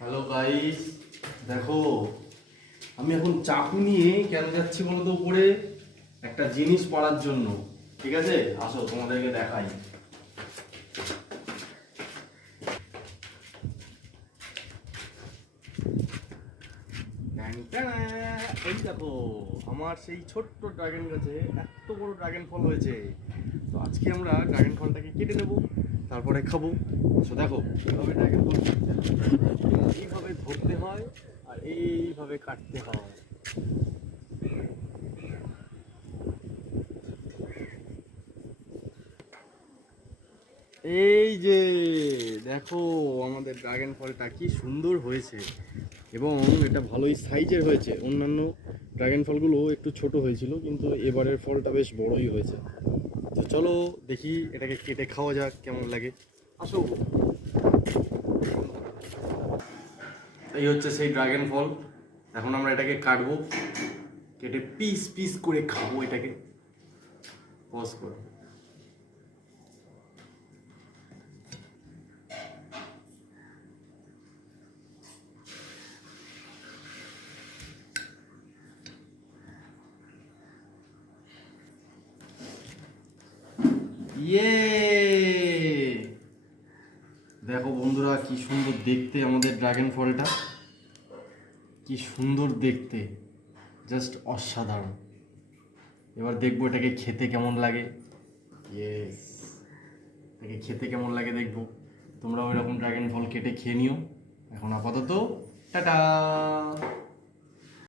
Hello guys, দেখো আমি এখন চাকু নিয়ে কেন যাচ্ছি বলো তো উপরে একটা জিনিস পড়ার জন্য। ঠিক আছে, আসো তোমাদেরকে দেখাই। এই দেখো আমার সেই ছোট্ট ড্রাগন গাছে এত বড় ড্রাগন ফল হয়েছে। তো আজকে আমরা ড্রাগন ফলটাকে কেটে নেব, তারপরে খাবো। তো দেখো এইভাবে ড্রাগন ফল এইভাবে ধরতে হয় আর এইভাবে কাটতে হয়। এই যে দেখো আমাদের ড্রাগন ফলটা কি সুন্দর হয়েছে এবং এটা ভালোই সাইজের হয়েছে। অন্যান্য ড্রাগন ফলগুলো একটু ছোট হয়েছিল, কিন্তু এবারের ফলটা বেশ বড়ই হয়েছে। তো চলো দেখি এটাকে কেটে খাওয়া যাক, কেমন লাগে। আসো। এই হচ্ছে সেই ড্রাগন ফল। এখন আমরা এটাকে কাটবো, কেটে পিস পিস করে খাবো এটাকে। পজ করো। ইয়ে, দেখো বন্ধুরা কি সুন্দর দেখতে আমাদের ড্রাগন ফলটা, কি সুন্দর দেখতে, জাস্ট অসাধারণ। এবার দেখবো এটাকে খেতে কেমন লাগে। ইয়েস, এটাকে খেতে কেমন লাগে দেখবো। তোমরাও এরকম ড্রাগন ফল কেটে খেয়ে নিও। এখন আপাতত টাটা।